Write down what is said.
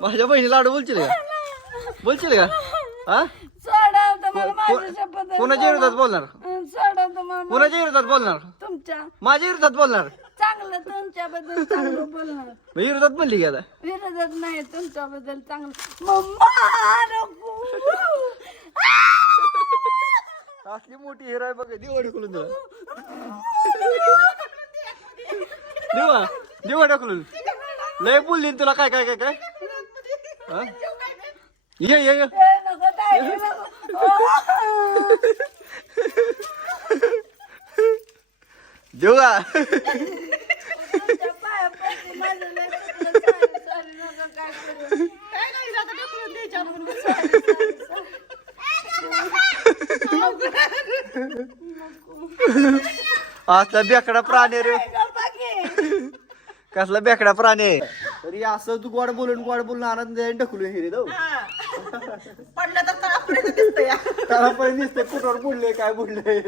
माझ्या बहिणीला लाडू बोलशील का बोलशील का हा सोडा तुम्हाला माझी शपथ आहे. कोणाच्या विरोधात बोलणार सोडा तुम्हाला कोणाच्या विरोधात बोलणार तुमच्या माझ्या विरोधात बोलणार चांगलं तुमच्याबद्दल चांगलं बोलणार मी विरोधात म्हणली की आता विरोधात नाही तुमच्याबद्दल चांगलं मम्मा नको. असली मोठी हिरो आहे बघ दिवाळी खुलून तुला दिवा ढकलून लय बोलली ना तुला काय काय काय काय हा? ये ये ये. ए, नको ताई, नको. देऊ का तुमच्या पाया पडते, माझं लय चुकलं. Sorry, नका काय करू. असला बेकडा प्राणी रे गप्पा घे. कसला बेकडा प्राणी आहे तरी असं तू गोड बोलून आनंद ढकलून हे रे जाऊ पडलं तर तळापर्यंत दिसतं या त्याला पण दिसतंय कुठवर बोलले काय बोलले